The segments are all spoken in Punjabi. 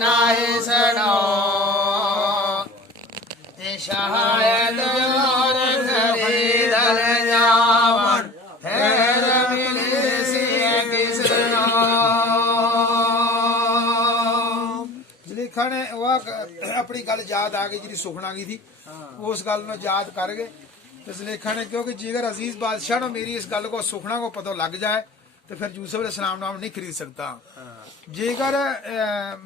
नाहि सड़ो शायद और खरीदल जावन फेर मिले सिय किसनो। ਜ਼ਲੀਖਾ ਨੇ ਉਹ ਆਪਣੀ ਗੱਲ ਯਾਦ ਆ ਗਈ ਜਿਹੜੀ ਸੁਖਣਾ ਗਈ ਸੀ ਉਸ ਗੱਲ ਨੂੰ ਯਾਦ ਕਰ ਗਏ ਤੇ ਜ਼ਲੀਖਾ ਨੇ ਕਿਉਂਕਿ ਜੇਕਰ ਅਜ਼ੀਜ਼ ਬਾਦशाह ਨੂੰ मेरी इस गल को सुखना को पता लग जाए तो फिर यूसुफ अलैहिस्सलाम नाम नहीं खरीद सकता। जेकर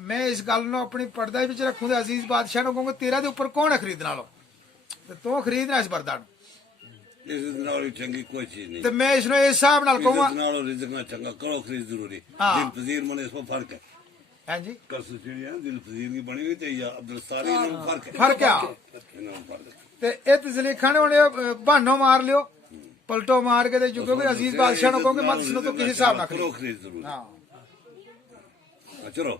मैं इस गल ਨੂੰ अपनी पर्दा ਵਿੱਚ ਰੱਖੂੰ ਤੇ ਅਜ਼ੀਜ਼ ਬਾਦशाह ਨੂੰ ਕਹੂੰਗਾ ਤੇਰਾ ਦੇ ਉੱਪਰ ਕੌਣ ਹੈ ਖਰੀਦਣ ਵਾਲਾ ਤੇ ਤੂੰ ਖਰੀਦਣਾ ਇਸ ਪਰਦਾ ਨੂੰ ਇਸ ਨਾਲੋਂ ਚੰਗੀ ਕੋਈ ਚੀਜ਼ ਨਹੀਂ ਤੇ ਮੈਂ ਇਸ ਨੂੰ ਇਸ ਹਿਸਾਬ ਨਾਲ ਕਹੂੰਗਾ ਇਸ ਨਾਲੋਂ ਰਿਜ਼ਕ ਨਾ ਚੰਗਾ ਕਰੋ ਖਰੀਦ ਜ਼ਰੂਰੀ ਦਿਲ ਪਜ਼ੀਰ ਮਨ ਇਸ ਵਿੱਚ ਫਰਕ ਹੈ। ਹਾਂਜੀ ਕਰਸ ਜਿਹੜੀਆਂ ਦਿਲ ਪਜ਼ੀਰ ਦੀ ਬਣੀ ਹੋਈ ਤੇ ਜਾਂ ਅਬਦੁਲ ਸਾਰੀ ਨੂੰ ਫਰਕ ਹੈ ਫਰਕ ਆ ਇਹਨਾਂ ਨੂੰ ਫਰਕ ਤੇ ਇਹ ਤੇ ਜ਼ਲੀਖਾ ਨੇ ਹੁਣ ਬਹਾਨੋ ਮਾਰ ਲਿਓ ਪਲਟੋ ਮਾਰ ਕੇ ਤੇ ਜੁਗੋ ਵੀ ਅਜ਼ੀਜ਼ ਬਾਦशाह ਨੂੰ ਕਹੋਗੇ ਮਤ ਸੁਣੋ ਤਾਂ ਕਿਸੇ ਹਿਸਾਬ ਨਾਲ ਕਰੋ ਖਰੀਦ ਜ਼ਰੂਰੀ ਹਾਂ ਚਲੋ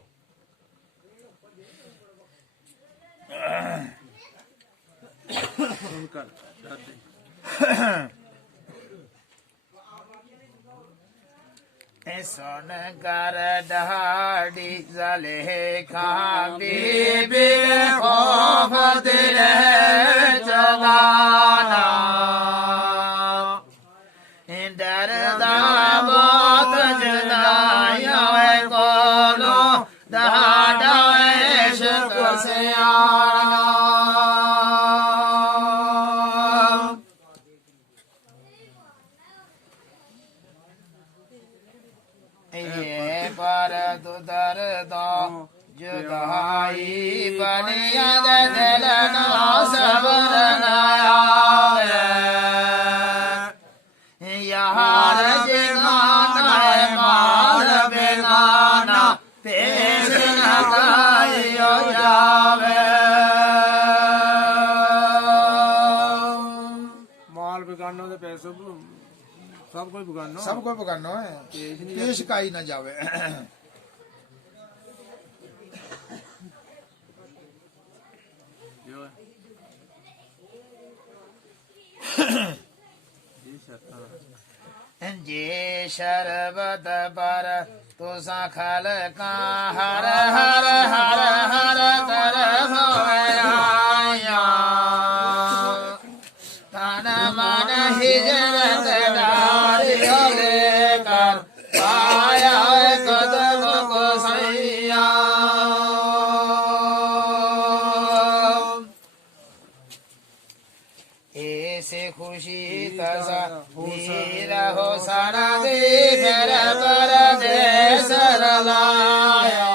सुन कर दहाड़ी ज़लीखा बीबी खौफ दिल जगाना डरदा बहुत जुदाइयां कोलो दहाड़ा इश्क से आना। ये पर दर्दो जुदाई बनिया दिल ना सबर ना आवे यार जिगाना मार बेगाना पेश न कायो जावे। माल बेगानो दे पैसे सब कोई बेगानो सब कोई बगानो है पेश काई ना जावे। जे शरबत पर तुसा खल का हर हर हर हर तरफ आया तन मन हिजरत डारियो लेकर पाया कदम को सैया। ऐसे खुशी तसा हो सारा दे फिर परदेस लाया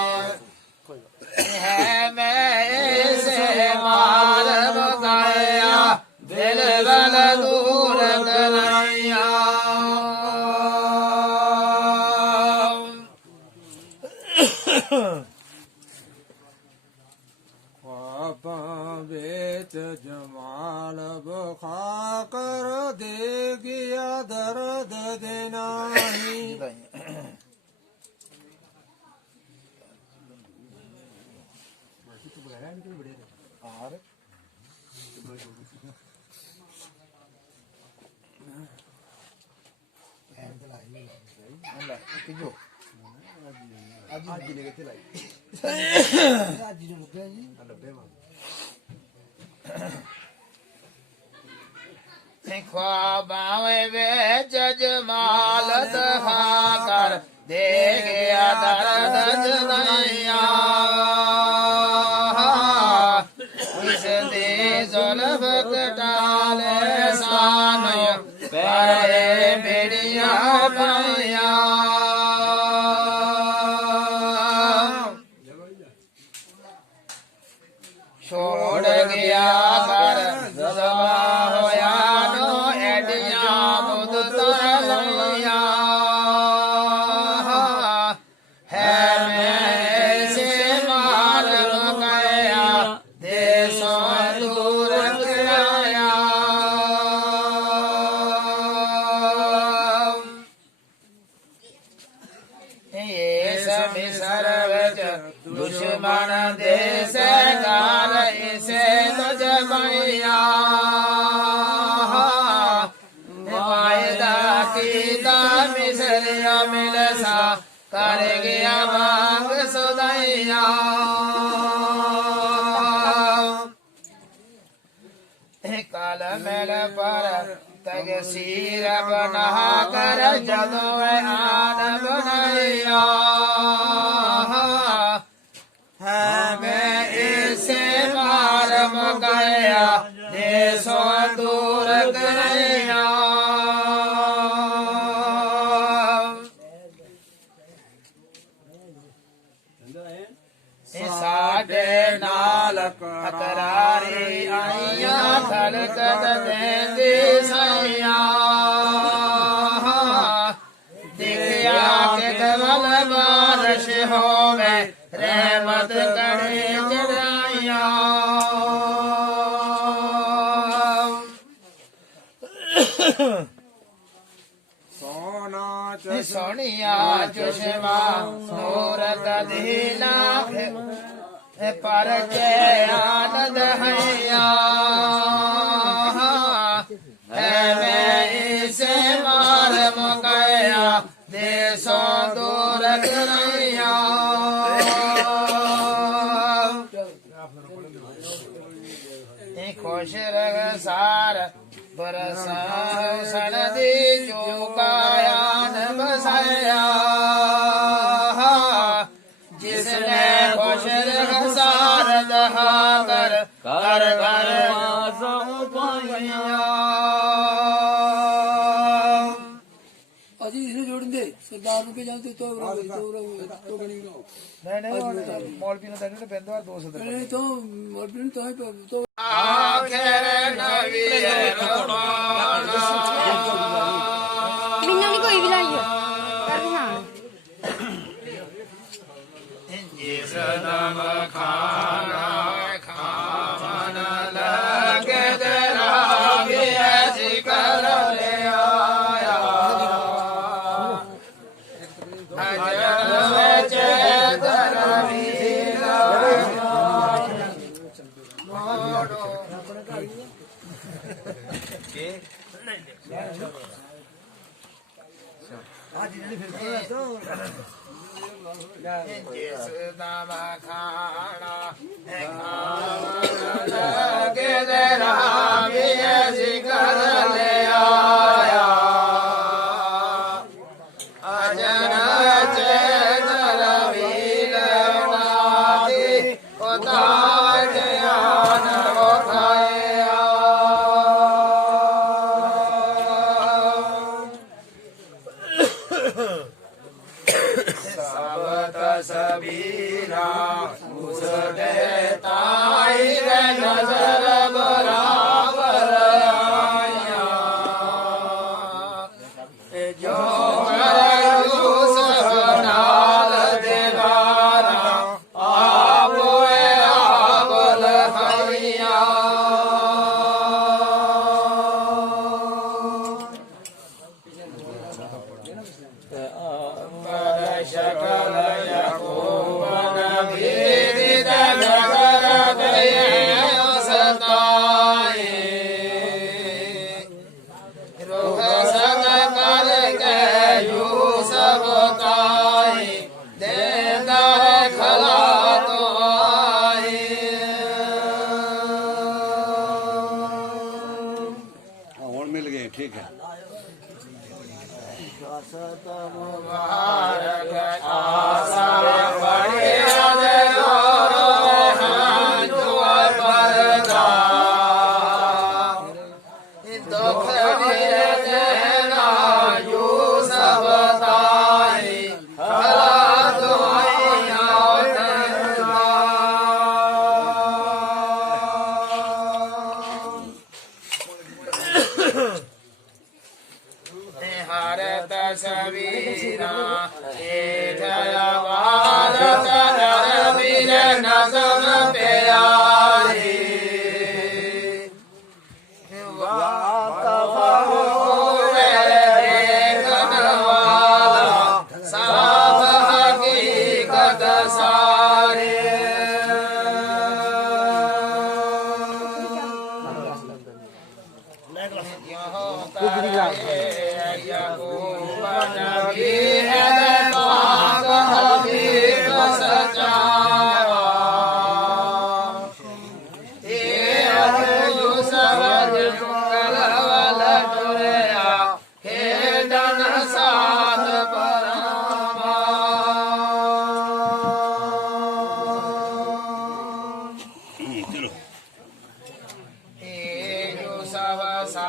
है मैं से मार बकाया दिल बल दूर कलाया। बेच जमाल बखा कर दे गया दर्द देना ही ख्वाबावे बेच जमाल दखा कर दे गया दर्द जुदाइया इस दे जुल्फ कटाले सानय परे बेड़िया पाया। छोड़ गया कर जमा होया नो एडिया बुद तलैया है मैं से मार गया देशों दूर गया। ये सब सर्वज दुश्मन देश कार इसे तो जमैया वायदा कीदा मिसरिया मिल सा कर गया मांग सुदैया। ਹਈਆ ਕਾਲ ਮੈਲ ਪਰ ਤਗ ਸੀਰ ਬਨਾ ਕਰ ਜਦੋਂ ਆਨ ਬਣਾਇਆ ਹੈ ਮੈਂ ਇਸੇ ਮਾਰ ਮਗਾਇਆ ਜੇ ਸੋ ਦੂਰ ਗਇਆ ਸਾਡੇ ਨਾਲ ਤਕਰਾਰੀ ਆਈਆਂ ਖਲਕਤ ਦੇਂਦੀ ਸਈਆਂ ਦੇਖਿਆ ਕਿ ਕਵਲ ਬਾਰਿਸ਼ ਹੋਵੇ ਰਹਿਮਤ ਕਰੇ ਚੜਾਈਆਂ ਸੋਹਣੀਆਂ ਚਸ਼ਮਾ ਨੂਰ ਕਦੀਨਾ ਪਰ ਕੇ ਆਨੰਦ ਹਈਆ ਮੈਂ ਇਸੇ ਮਾਰ ਮਕਾਇਆ ਦੇਸੋਂ ਦੂਰ ਕਰਈਆ ਖੁਸ਼ ਰਗ ਸਾਰ ਬਰਸਾ ਸਣ ਦੀ ਚੁਕਾਇਆਨ ਬਸਾਇਆ ਜਿਸਨੇ ਖੁਸ਼ ਰਗ ਸਾਰ ਦਹਾ ਕਰ ਕਰ ਕਰ ਮਾਸੋਂ ਪਾਈਆਂ अजी इसे जोड़ दे सरदार के जानते तो बनी नो ਨਹੀਂ ਮੌਲਵੀ ਨੂੰ ਦੇਣੇ ਪੈਂਦਾ 200 ਦੇ नहीं तो मरबी तो ਆਖਿਰ ਨਬੀ ਰਬਾਨਾ ਮੈਨੂੰ ਨਹੀਂ ਕੋਈ ਵੀ ਲਾਈ ਕਰ ਹਾਂ ਜਿਸ ਨਾਮ ਖਾਣਾ ਖਾਣ ਲਗੇ ਤੇਰਾ ਵੀ ਐਸੀ ਕਰ ਲਿਆ ਜਿਸ ਨਾਮ ਖਾਣਾ ਲਗੇ ਤੇਰਾ ਵੀ ਐਸੀ ਕਰ ਲਿਆ ਅਜਨ ਚੇਤਰ ਵੀ ਲਵਨਾਦੀ ਉਤਾਰ ਗਿਆਨ ਵਖਾਇਆ ਸਬਤ ਸਬੀਰਾ ਉਸ ਦੇ ਤਾਈ ਰੇ ਨਜ਼ਰ ਬਰਾਬਰ ਆਇਆ ਜੋ ਉਸ ਨਾਲ ਦੇਵਾਰਾ ਆਪੇ ਆਵਲ ਹਈਆ ਸ਼ਕਲ ਯਕੂਬ ਨਬੀ ਦੀ ਦਗਾ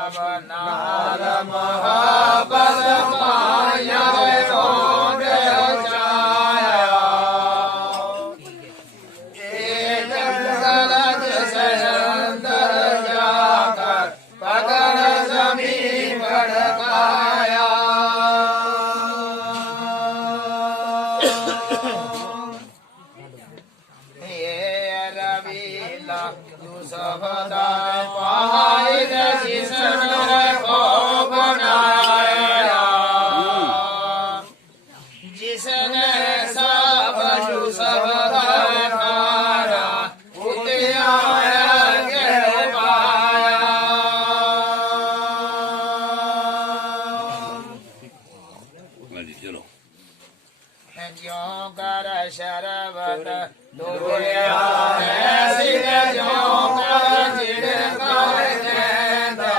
ਨਾਰ ਮਹਾਬਲ ਮਾਇਆ ਰੋੜ ਜਾਇਆ ਇਹ ਜੰਗਲ ਜਿਸ ਅੰਦਰ ਜਾ ਕਰ ਪਗੜ ਜ਼ਮੀਨ ਭੜਕਾਇਆ ਇਹ ਰਵੀਲਾ ਸਭਦਾ ਪਾਈ ਦੇ ਜਿਸਨ ਕੋ ਬਣਾਇਆ ਜਿਸਨੇ ਸਭ ਜੁ ਸਭਦਾ ਖਾਰਾ ਉਤਿਆ ਕੇ ਪਾਇਆ ਹਾਂਜੀ ਚਲੋ ਜਿਉ ਕਰ ਸ਼ਰਬਤ ਦੋਇਆ ਹੈ ਸਿਰ ਜਿਉ ਕਰ ਜਿੜ ਕਰ ਦੇਂਦਾ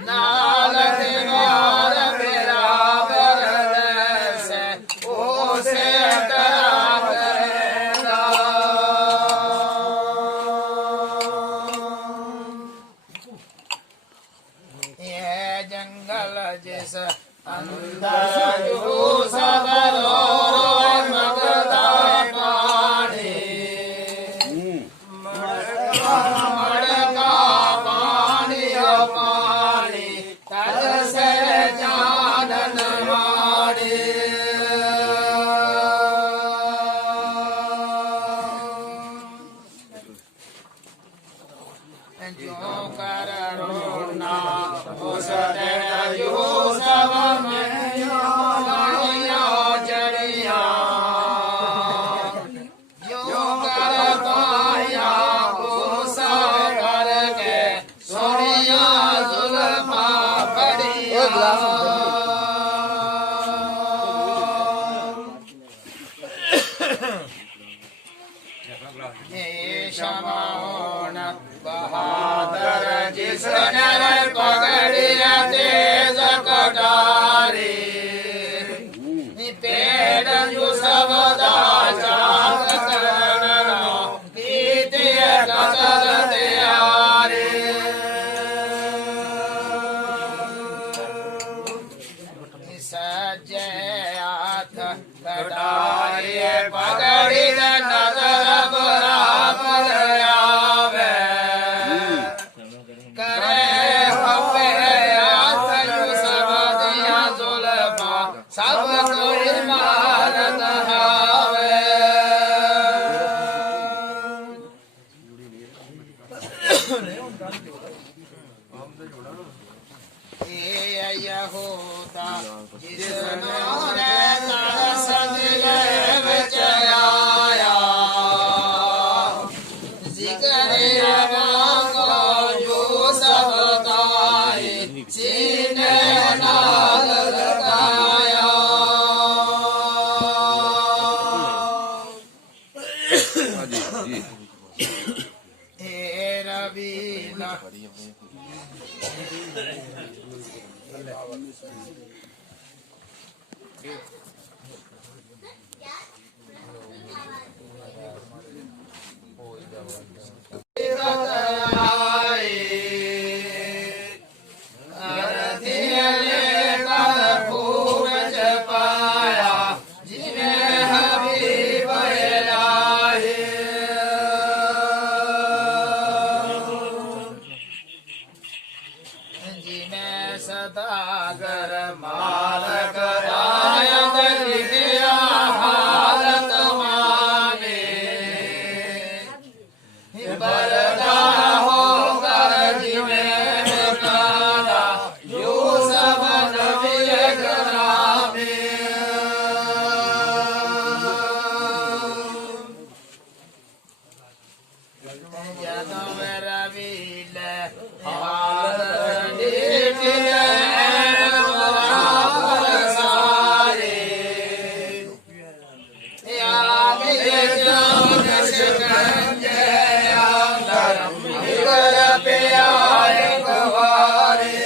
ਨਾਲ ਦੀਵਾਰ ਮੇਰਾ ਬਰਦ ਸੇ ਉਸੇ ਤਰ੍ਹਾਂ ਕਰੇਂਦਾ ਇਹ ਜੰਗਲ ਜਿਸ ਅੰਦਰ ਜੋ ਸਬਰੋ ਮਗਦਾ ਪਾਣੀ ਮੜਕਾ ਪਾਣੀ ਓ ਪਾਣੀ ਤਰ ਸੇ ਜਾਨਨ ਮਾੜੀ ਜੋ ਕਰ ਰੋਣਾ ਉਸ ਤੇ ਜੋ ਸਭ ਮੈਂ ਲਾਇਆ ਜੜੀਆਂ ਜੋ ਕਰ ਪਾਇਆ ਕੋਸਾ ਕਰਕੇ ਸੋਹਣੀਆਂ ਜ਼ੁਲਫਾਂ ਫੜੀਆਂ ਇਹ ਸ਼ਮਾਉਣ ਬਹਾਦਰ ਜਿਸ ਨੇ ਪਗੜਿਆ ਤੇਜ਼ ਕਟਾਰੀ ਨੀ ਪੇੜ ਜੋ ਸਬਦਾ ਚਾਕ ਕਰਨਾ ਕੀਤੇ ਕਤਲ ਤਿਆਰੀ ਸਜੇ ਹੱਥ ਕਟਾਰੀ ਪਗੜੀ ਦੇ ਨਜ਼ਰ ਬਰਾਬਰ ਆਵੇ ਕਰੇ ਹਵੇ ਹੱਥ ਜੋ ਸਬਦੀਆਂ ਜ਼ੁਲਫਾਂ ਸਭ ਕੋਈ ਮਾਰਤ ਹਾਵੇ ਇਹ ਯਹੂਦਾ ਜਿਸ ਨੂੰ ਰੇ ਤਰਸ ਦਿਲ ਵਿੱਚ ਆਇਆ ਜ਼ਿਕਰ ਕੋ ਜੋ ਸਭ ਗਾਏ ਸੀਨੇ ਨਾਲ ਲਗਾਇਆ ਹਾਂਜੀ ਜੀ ਇਹ ਰਵੀਲਾ ਸਦਾਗਰ ਮਾਲਕ ਰਾਇਤ ਲਿਖਿਆ ਹਾਲਤ ਮਾਨੇ ਬਰਦਾ ਹੋ ਕਰ ਜਿਵੇਂ ਕਾਲਾ ਯੂਸਫ ਨਬੀ ਕਰਾਮੇ ਜਦੋਂ ਮੇਰਾ ਵੀ ਲੈ ਹਾਲ ਦੇਖਿਆ ਬਰਾਬਰ ਸਾਰੇ ਯਾਦ ਜੋ ਨਸ਼ਕੰਜੇ ਅੰਦਰ ਨਿਕਲ ਪਿਆ ਇੱਕ ਵਾਰੇ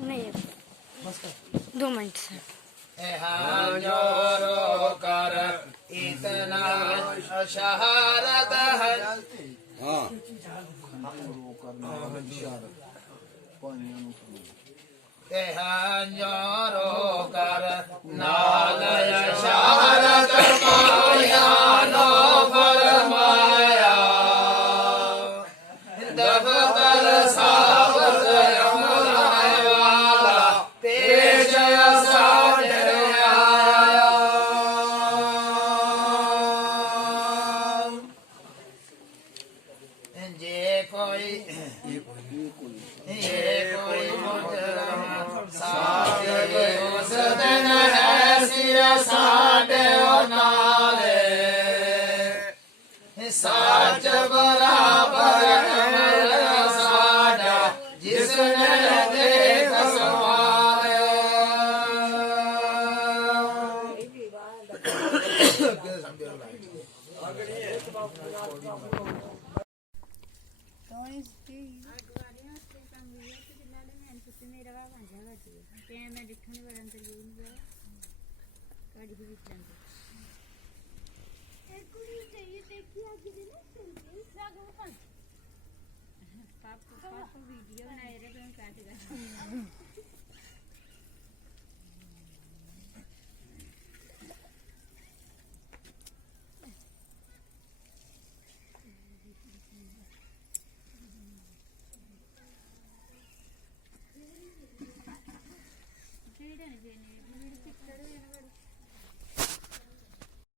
नहीं 2 मिनट सर ਇਹ ਜੋਰੋ ਕਰ ਇਤਨਾ ਸ਼ਹਾਰਤ ਹੈ ਹਾਂ ਇਹ ਜੋਰੋ ਕਰ ਨਾਲ ਸ਼ਹਾਰਤ ਪਾਇਆ ਨੋ ਫਰਮਾਇਆ ਦਫਤਰ ਸਾਬਤ ਅਮਰਾਏ ਵਾਲਾ ਪੇਸ਼ ਸਾਡੇ ਆਇਆ ਜੇ ਕੋਈ ਇਹ ਕੋਈ ਮੁਜਰਮ ਸਾਡੇ ਉਸ ਦਿਨ ਹੈ ਸਿਰ ਸਾਡੇ ਨਾਲੇ ਸੱਚ ਬਰਾਬਰ ਅਮਰ ਸਾਡਾ ਜਿਸ ਨੇ ਦੇਖ ਸਵਾਰਿਆ Então, agora eu sei também que lá da minha primeira vez já vai ter. Tem a minha dica no verão do dia. Pode vir tanto. É curioso isso aqui a gente não sente. Joga um pouco. Papo vídeo na era do